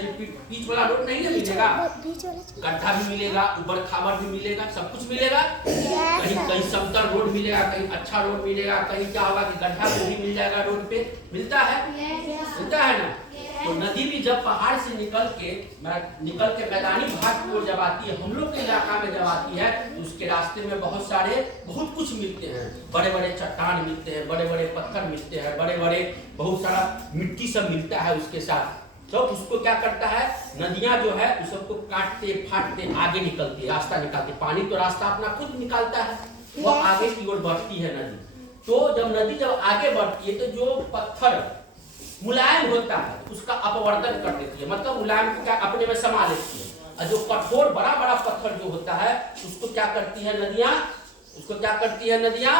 सही बीच वाला रोड नहीं ना मिलेगा, गड्ढा भी मिलेगा, ऊबड़ खाबड़ भी मिलेगा, सब कुछ मिलेगा। कहीं कहीं समतल रोड मिलेगा, कहीं अच्छा रोड मिलेगा, कहीं क्या होगा कि गड्ढा भी मिल जाएगा, रोड पे मिलता है, मिलता है ना। तो नदी भी जब पहाड़ से निकल के मैदानी भाग की ओर जब आती है, हम लोग के इलाका में जब आती है, तो उसके रास्ते में बहुत कुछ मिलते हैं। बड़े बड़े चट्टान मिलते हैं, बड़े बड़े पत्थर मिलते हैं, बड़े बड़े बहुत सारा मिट्टी सब मिलता है उसके साथ। तो उसको क्या करता है, नदियां जो है उस सबको काटते फाटते आगे निकलती है, रास्ता निकालती है। पानी तो रास्ता अपना खुद निकालता है, वो आगे की ओर बढ़ती है नदी। तो जब नदी जब आगे बढ़ती है तो जो पत्थर मुलायम होता है उसका अपवर्तन कर देती है, मतलब मुलायम को क्या अपने में समा लेती है। और जो कठोर बड़ा बड़ा पत्थर जो होता है उसको क्या करती है नदियां,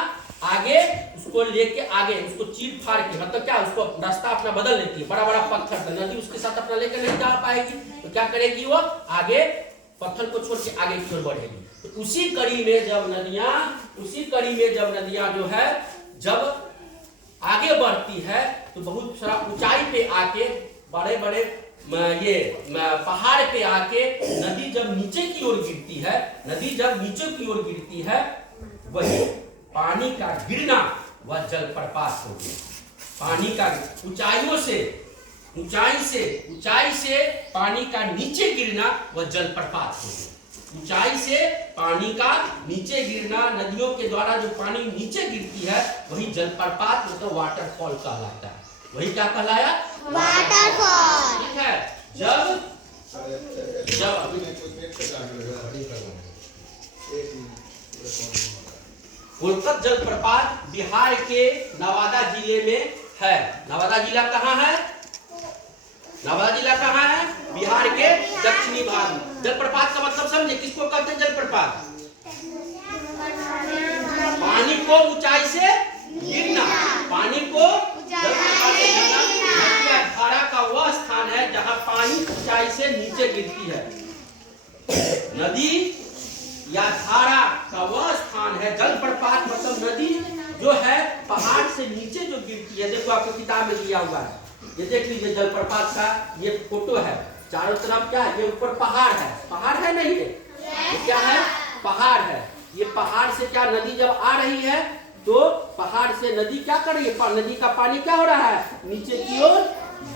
आगे उसको लेके आगे उसको चीर फाड़ के, मतलब क्या उसको रास्ता अपना बदल लेती है। बड़ा बड़ा पत्थर तो नदी उसके साथ अपना लेकर नहीं जा पाएगी, तो क्या करेगी, वो आगे पत्थर को छोड़ के आगे की ओर बढ़ेगी। तो उसी कड़ी में जब नदियां जो है जब आगे बढ़ती है तो बहुत सारा ऊंचाई पे आके बड़े बड़े ये पहाड़ पे आके नदी जब नीचे की ओर गिरती है, वही पानी का गिरना वह जलप्रपात हो गया। पानी का ऊंचाई से पानी का नीचे गिरना वह जलप्रपात हो गया। ऊंचाई से पानी का नीचे गिरना, नदियों के द्वारा जो पानी नीचे गिरती है वही जलप्रपात मतलब वाटरफॉल कहलाता है। वही क्या कहलाया, वाटरफॉल। ठीक है। जब कोलकाता जलप्रपात बिहार के नवादा जिले में है। नवादा जिला कहाँ है, बिहार के दक्षिणी भाग में। जलप्रपात का मतलब समझे, किसको कहते हैं जलप्रपात, पानी को ऊंचाई से गिरना, पानी को धारा का वह स्थान है जहां पानी ऊंचाई से नीचे गिरती है। नदी या धारा का वह स्थान है, जलप्रपात मतलब नदी जो है पहाड़ से नीचे जो गिरती है। देखो आपको किताब में दिया हुआ है, ये देख लीजिए जलप्रपात का ये फोटो है। चारों तरफ क्या है, ये ऊपर पहाड़ है नहीं, ये क्या है, पहाड़ है। ये पहाड़ से क्या नदी जब आ रही है तो पहाड़ से नदी क्या कर रही है, नदी का पानी क्या हो रहा है, नीचे की ओर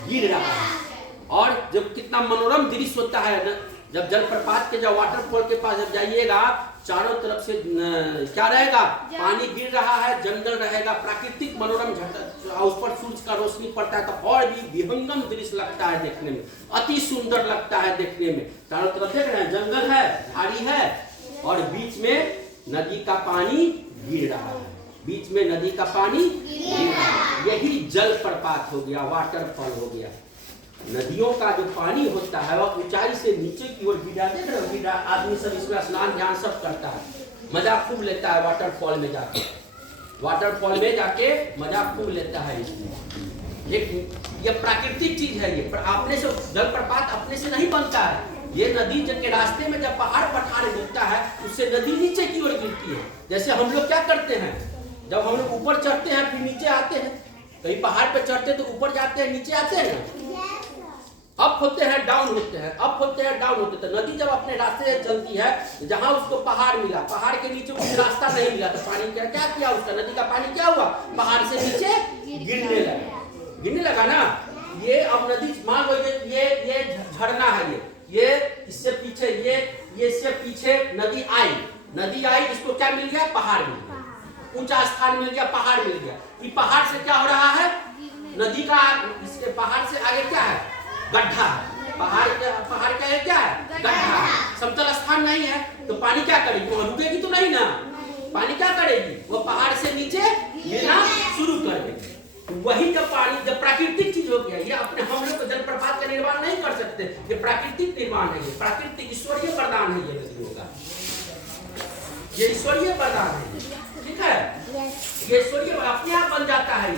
गिर रहा है। और जब कितना मनोरम दृश्य होता है जब जलप्रपात के जब वाटरफॉल के पास जब जाइएगा, चारों तरफ से क्या रहेगा, पानी गिर रहा है, जंगल रहेगा, प्राकृतिक मनोरम उस पर सूरज का रोशनी पड़ता है तो और भी विहंगम दृश्य लगता है देखने में, अति सुंदर लगता है देखने में। चारों तरफ देख रहे हैं, जंगल है, झाड़ी है और बीच में नदी का पानी गिर रहा है, बीच में नदी का पानी गिर रहा है। यही जलप्रपात हो गया, वाटरफॉल हो गया। नदियों का जो पानी होता है वह ऊंचाई से नीचे की ओर गिरा, देख रहे हो, आदमी सब इसमें स्नान ध्यान सब करता है, मजा खूब लेता है वाटरफॉल में जाके मजा खूब लेता है इसमें। ये प्राकृतिक चीज है, ये अपने से जलप्रपात अपने से नहीं बनता है। ये नदी के रास्ते में जब पहाड़ गिरता है उससे नदी नीचे की ओर गिरती है। जैसे हम लोग क्या करते हैं, जब हम लोग ऊपर चढ़ते हैं फिर नीचे आते हैं, कहीं पहाड़ पे चढ़ते तो ऊपर जाते हैं नीचे आते हैं, अप होते हैं डाउन होते हैं, तो नदी जब अपने रास्ते से चलती है, जहां उसको पहाड़ मिला, पहाड़ के नीचे कुछ रास्ता नहीं मिला तो पानी क्या किया उसका, नदी का पानी क्या हुआ, पहाड़ से नीचे गिरने लगा ना। ये अब नदी मान लो ये झरना है, ये इससे पीछे ये इससे पीछे नदी आई, इसको क्या मिल गया, पहाड़ मिल गया, ऊंचा स्थान मिल गया, पहाड़ मिल गया। ये पहाड़ से क्या हो रहा है, नदी का इसके पहाड़ से आगे क्या है, गड्ढा है। पहाड़ का है क्या है, गड्ढा है, समतल स्थान नहीं है तो पानी क्या करेगी, वो रुकेगी तो नहीं ना, पानी क्या करेगी, वो पहाड़ से नीचे गिरना शुरू कर देगी। तो वही जब पानी जब प्राकृतिक चीज हो गया, ये अपने हम लोग को जलप्रपात का निर्माण नहीं कर सकते, ये प्राकृतिक निर्माण है, ये प्राकृतिक ईश्वरीय वरदान है, ये नदियों का ये ईश्वरीय वरदान है। ठीक है, ये ईश्वरीय अपने आप बन जाता है,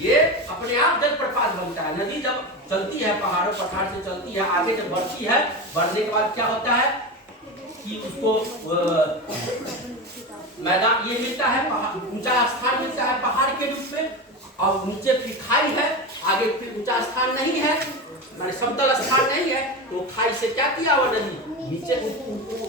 ये अपने आप जलप्रपात बनता है। नदी जब चलती है पहाड़ से चलती है, आगे जब बढ़ती है, बढ़ने के बाद क्या होता है कि उसको मैदान ये मिलता है, ऊंचा स्थान मिलता है पहाड़ के रूप में, और नीचे फिर खाई है, आगे फिर ऊंचा स्थान नहीं है, माने समतल स्थान नहीं है, तो खाई से क्या किया वो नदी नीचे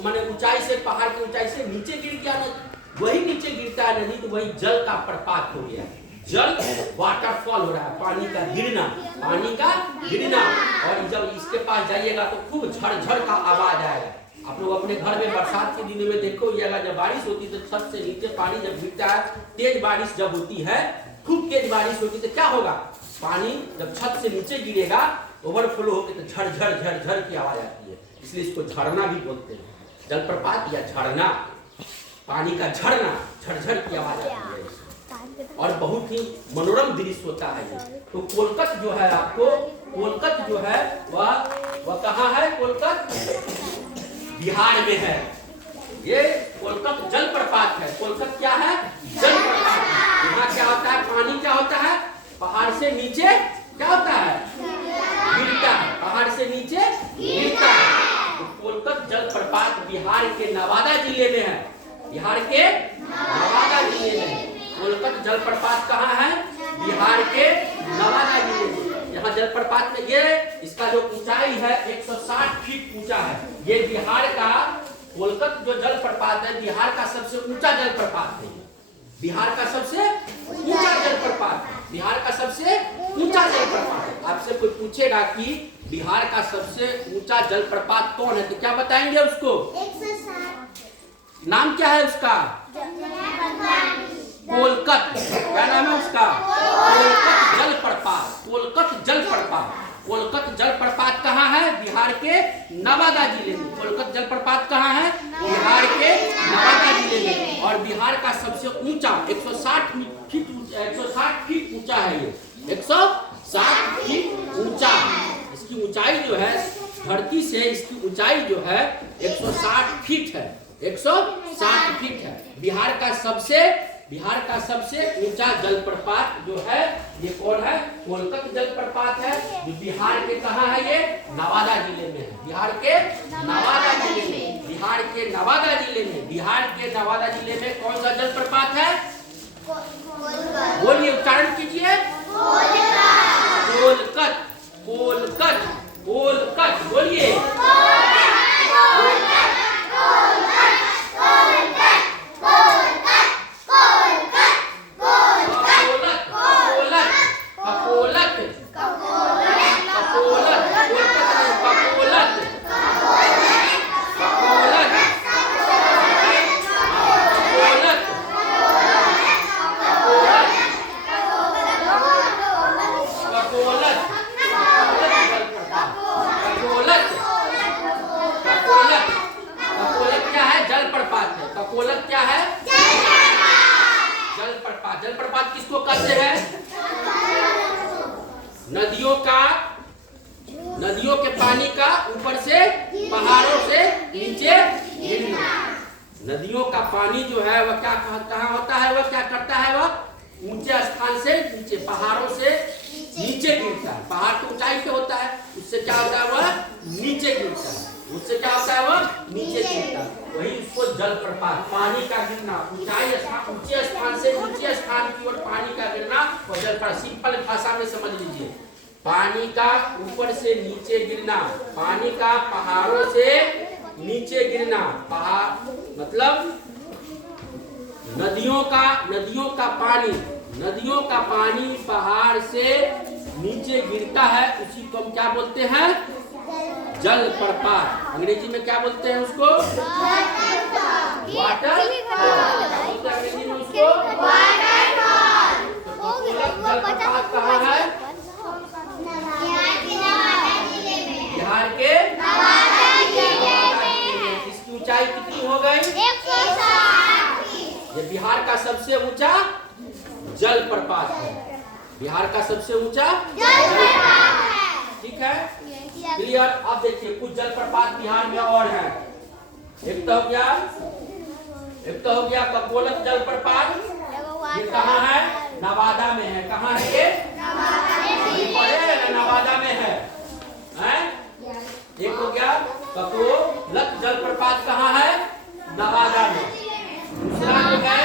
माने ऊंचाई से, पहाड़ की ऊंचाई से नीचे गिर गया नदी। वही नीचे गिरता है नदी तो वही जल का प्रपात हो गया। जल वाटरफॉल हो रहा है, पानी का गिरना, पानी का गिरना। और जब इसके पास जाइएगा तो खूब झरझर का आवाज आएगा। आप लोग अपने घर में बरसात के दिनों में देखो, जब बारिश होती है तो छत से नीचे पानी जब गिरता है, तेज बारिश जब होती है, खूब तेज बारिश होती है तो क्या होगा, पानी जब छत से नीचे गिरेगा ओवरफ्लो होकर तो झरझर झरझर की आवाज आती है। इसलिए इसको झरना भी बोलते हैं, जलप्रपात या झरना, पानी का झरना, झरझर की आवाज आती है और बहुत ही मनोरम दृश्य होता है। तो कोलकत जो है, आपको कोलकत जो है वह कहाँ है? कोलकत बिहार में है। ये कोलकत जलप्रपात है। कोलकत क्या है? जलप्रपात। यहाँ क्या होता है? पानी क्या होता है? पहाड़ से नीचे क्या होता है? गिरता है। पहाड़ से नीचे गिरता है। तो कोलकत जलप्रपात बिहार के नवादा जिले में है। बिहार के नवादा जिले में कोलकत जलप्रपात कहाँ है? बिहार के नवादा जिले में। यहाँ जलप्रपात में ये इसका जो ऊंचाई है 160 फीट ऊंचा है। ये बिहार का कोलकत जो जलप्रपात है, बिहार का सबसे ऊंचा जलप्रपात है। बिहार का सबसे ऊंचा जलप्रपात, बिहार का सबसे ऊंचा जलप्रपात है। आपसे कोई पूछेगा कि बिहार का सबसे ऊंचा जलप्रपात कौन है तो क्या बताएंगे उसको? 160। नाम क्या है उसका? कोलकत। क्या नाम है उसका? कोलकत जलप्रपात। कोलकत जलप्रपात। कोलकत जलप्रपात कहाँ है? बिहार के नवादा जिले में। कोलकत जलप्रपात कहाँ है? बिहार के नवादा जिले में। और बिहार का सबसे ऊंचा 160 फीट ऊंचा है। ये 160 फीट ऊंचा। इसकी ऊंचाई जो है धरती से, इसकी ऊंचाई जो है 160 फीट है। 160 फीट है। बिहार का सबसे ऊंचा जलप्रपात जो है ये कौन है? कोलकत जलप्रपात है, जो बिहार के कहाँ है? ये नवादा जिले में है। बिहार के नवादा जिले में। बिहार के नवादा जिले में। बिहार के नवादा जिले में कौन सा जलप्रपात है? बोलिए, उच्चारण कीजिए। कोलकत। कोलकत। कोलकत। बोलिए। कोलक क्या है? जलप्रपात। जलप्रपात किसको कहते हैं? नदियों के पानी का ऊपर से पहाड़ों से नीचे गिरना। नदियों का पानी जो है वह क्या कहाँ होता है? वह क्या करता है? वह ऊंचे स्थान से नीचे, पहाड़ों से नीचे गिरता है। पहाड़ तो ऊंचाई पे होता है, उससे क्या होता है? वह नीचे गिरता है। उससे क्या होता है? वह नीचे गिरता है। वही उसको जलप्रपात, पानी का गिरना, ऊंचे स्थान से नीचे स्थान की ओर पानी का गिरना और जलप्रपात। सिंपल भाषा में समझ लीजिए, पानी का ऊपर से नीचे गिरना, पानी का पहाड़ों से नीचे गिरना। पहाड़ मतलब नदियों का पानी पहाड़ से नीचे गिरता है, उसी को हम क्या बोलते हैं? जलप्रपात। अंग्रेजी में क्या बोलते हैं उसको? वाटर। अंग्रेजी में उसको जलप्रपात कहाँ है? बिहार के इसकी ऊंचाई कितनी हो गई? 160। ये बिहार का सबसे ऊंचा जलप्रपात है। बिहार का सबसे ऊंचा जलप्रपात है। ठीक है, क्लियर? अब देखिए कुछ जलप्रपात बिहार में और हैं। एक तो हो गया ककोलत जलप्रपात। ये कहाँ है? नवादा में है। कहाँ है ये? नवादा में है। एक हो गया ककोलत जलप्रपात। कहाँ है? नवादा में। दूसरा जो है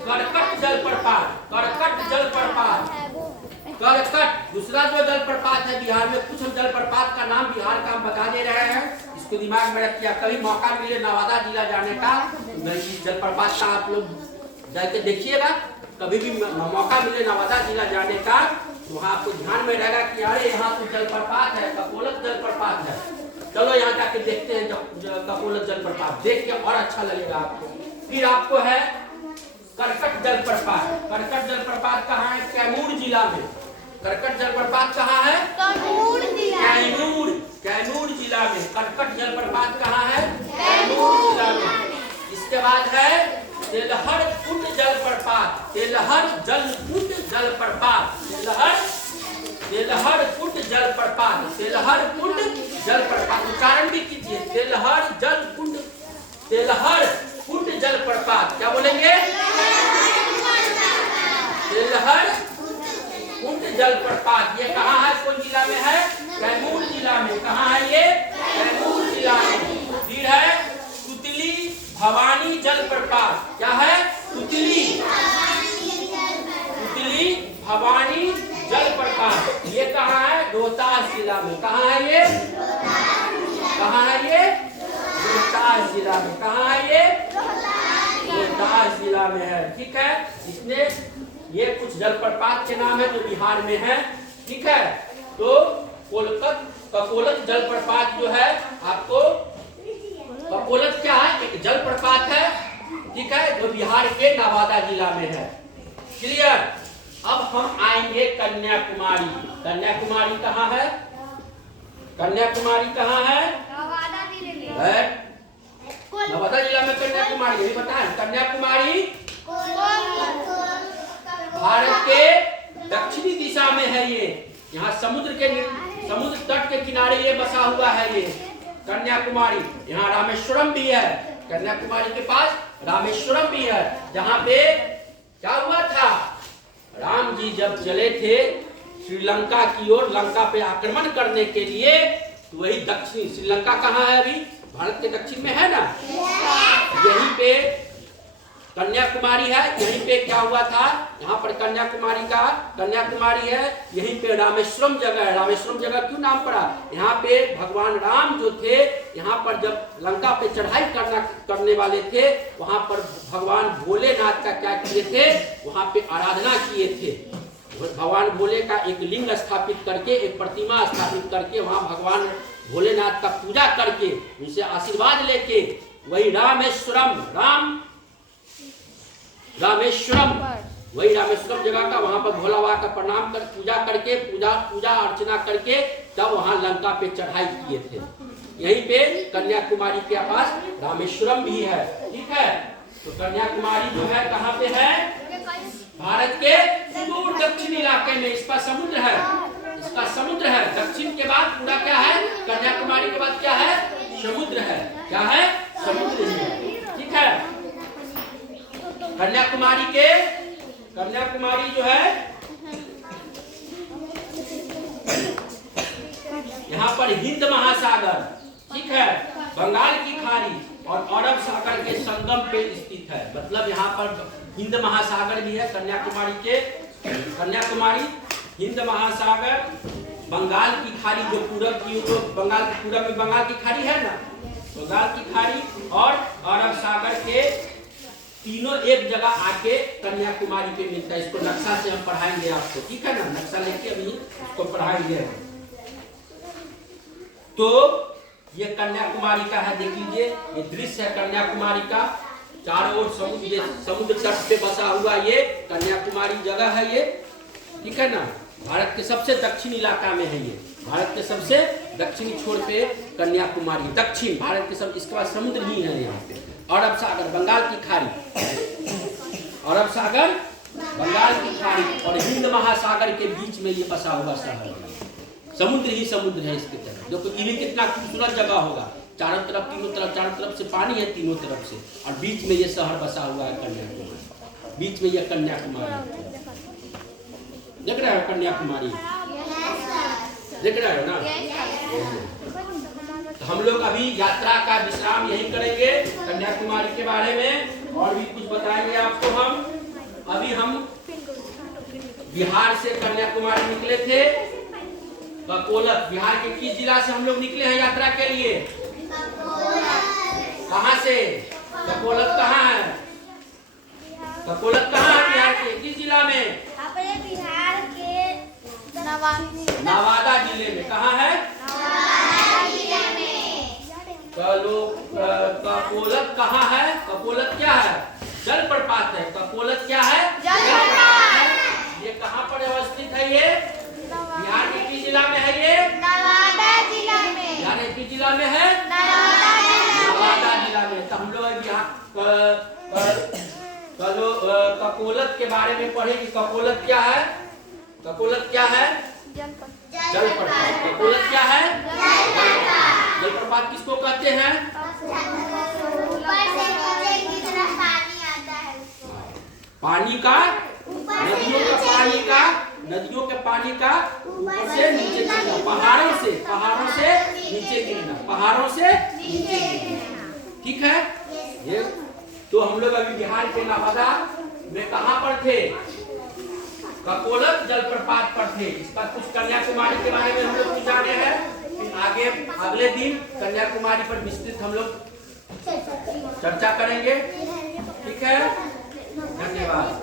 करकट जलप्रपात। करकट जलप्रपात करकट। दूसरा जो जलप्रपात है बिहार में, कुछ हम जलप्रपात का नाम बिहार का हम बता दे रहे हैं, इसको दिमाग में रखिए। कभी मौका मिले नवादा जिला जाने का, इस जलप्रपात का आप लोग जाके देखिएगा। कभी भी मौका मिले नवादा जिला जाने का, तो वहाँ आपको ध्यान में रहेगा कि अरे यहाँ तो जलप्रपात है, कपोलत जलप्रपात है। चलो यहाँ जाके देखते हैं कपोलत जलप्रपात, देख के और अच्छा लगेगा आपको। फिर आपको है करकट जलप्रपात। करकट जलप्रपात कहाँ है? कैमूर जिला में। करकट जलप्रपात कहाँ है? कैमूर जिला में। करकट जलप्रपात कहाँ है? कैमूर जिला में। इसके बाद है तेलहर कुंड जलप्रपात। तेलहर कुंड जलप्रपात। तेलहर कुंड जलप्रपात। तेलहर कुंड जलप्रपात, उच्चारण भी कीजिए। तेलहर कुंड जलप्रपात। क्या बोलेंगे? तेलहर कुंड जलप्रपात। ये कहाँ है? कौन जिला में है? कैमूर जिला में। कहाँ है ये? कैमूर जिला में। फिर है तुतली भवानी जलप्रपात। क्या है? तुतली भवानी जलप्रपात। ये कहाँ है? रोहतास जिला में। कहाँ है ये? कहाँ है ये? रोहतास जिला में। कहाँ है ये? रोहतास जिला में है। ठीक है, इसने ये कुछ जलप्रपात के नाम है जो बिहार में है। ठीक है, तो कपोलत जलप्रपात जो है आपको, कपोलत क्या है? एक जलप्रपात है, ठीक है, जो बिहार के नवादा जिला में है। क्लियर? अब हम आएंगे कन्याकुमारी। कन्याकुमारी कहाँ है? कन्याकुमारी कहाँ है? नवादा जिला में कन्याकुमारी, यही पता है। कन्याकुमारी भारत के दक्षिणी दिशा में है। ये यहाँ समुद्र तट के किनारे ये बसा हुआ है ये कन्याकुमारी। यहाँ रामेश्वरम भी है। कन्याकुमारी के पास रामेश्वरम भी है, जहाँ पे क्या हुआ था? राम जी जब चले थे श्रीलंका की ओर, लंका पे आक्रमण करने के लिए, तो वही दक्षिणी श्रीलंका कहाँ है? अभी भारत के दक्षिण में है ना, यहीं पे कन्याकुमारी है। यहीं पे क्या हुआ था? यहाँ पर कन्याकुमारी है, यहीं पे रामेश्वरम जगह है। रामेश्वरम जगह क्यों नाम पड़ा? यहाँ पे भगवान राम जो थे, यहाँ पर जब लंका पे चढ़ाई करने वाले थे, वहाँ पर भगवान भोलेनाथ का क्या किए थे? वहाँ पे आराधना किए थे। भगवान भोले का एक लिंग स्थापित करके, एक प्रतिमा स्थापित करके, वहाँ भगवान भोलेनाथ का पूजा करके, उनसे आशीर्वाद लेके, वही वही रामेश्वरम जगह का, वहां पर भोला बाबा का प्रणाम कर पूजा करके, पूजा अर्चना करके, तब वहां लंका पे चढ़ाई किए थे। यहीं पे कन्याकुमारी के पास रामेश्वरम भी है। ठीक है, तो कन्याकुमारी जो है कहाँ पे है? भारत के सुदूर दक्षिण इलाके में। इसका समुद्र है। दक्षिण के बाद पूरा क्या है? कन्याकुमारी के बाद क्या है? समुद्र है। क्या है? समुद्र है। ठीक है, कन्याकुमारी जो है, यहाँ पर हिंद महासागर, ठीक है, बंगाल की खाड़ी और अरब सागर के संगम पे स्थित है। मतलब यहाँ पर हिंद महासागर भी है कन्याकुमारी, हिंद महासागर, बंगाल की खाड़ी जो पूरब की, बंगाल के पूरब में बंगाल की खाड़ी है ना, बंगाल की खाड़ी और अरब सागर के तीनों एक जगह आके कन्याकुमारी पे मिलता है। इसको नक्शा से हम पढ़ाएंगे आपको, ठीक है ना, नक्शा लेके अभी इसको पढ़ाएंगे। तो ये कन्याकुमारी का है, देख लीजिए, ये दृश्य है कन्याकुमारी का। चारों ओर समुद्र तट पे बसा हुआ ये कन्याकुमारी जगह है ये, ठीक है ना। भारत के सबसे दक्षिण इलाका में है ये, भारत के सबसे दक्षिणी छोर पे कन्याकुमारी, दक्षिण भारत के सब। इसके बाद समुद्र ही है यहाँ पे, अरब सागर, बंगाल की खाड़ी, अरब सागर, बंगाल की खाड़ी और हिंद महासागर के बीच में ये बसा हुआ शहर है। समुद्र ही समुद्र है इसके तरफ। देखो ये कितना खूबसूरत जगह होगा, चारों तरफ, चारों तरफ से पानी है, तीनों तरफ से, और बीच में ये शहर बसा हुआ है कन्याकुमारी। बीच में ये कन्याकुमारी, देख रहे हो कन्याकुमारी, देख रहे हो ना। तो हम लोग अभी यात्रा का विश्राम यही करेंगे, कन्याकुमारी के बारे में और भी कुछ बताएंगे आपको हम। अभी हम बिहार से कन्याकुमारी निकले थे। ककोलत बिहार के किस जिला से हम लोग निकले हैं यात्रा के लिए? कहाँ से? ककोलत कहाँ है? ककोलत कहाँ है बिहार के किस जिला में? अपने बिहार के नवादा जिले में। कहाँ है? ककोलत कहाँ है? ककोलत क्या है? जलप्रपात है। ककोलत क्या है? जलप्रपात है। ये कहाँ पर अवस्थित है? ये बिहार के किस जिला में है? ये नवादा जिला में। बिहार के किस जिला में है? नवादा जिला में। तो हम लोग ककोलत के बारे में पढ़े कि ककोलत क्या है? ककोलत क्या है? जलप्रपात। ककोलत क्या है? जलप्रपात किसको कहते हैं? ऊपर से नीचे की तरफ पानी आता है उसको। पानी का, नदियों के पानी का ऊपर से नीचे गिरना, पहाड़ों से नीचे गिरना, पहाड़ों से नीचे गिरना। ठीक है। ये तो हम लोग अभी बिहार के नवादा में कहाँ पर थे? ककोलत जलप्रपात पर थे। इसका कुछ कन्याकुमारी के बारे में हम लोग जाने हैं। फिर आगे अगले दिन कन्याकुमारी पर विस्तृत हम लोग चर्चा करेंगे। ठीक है। धन्यवाद।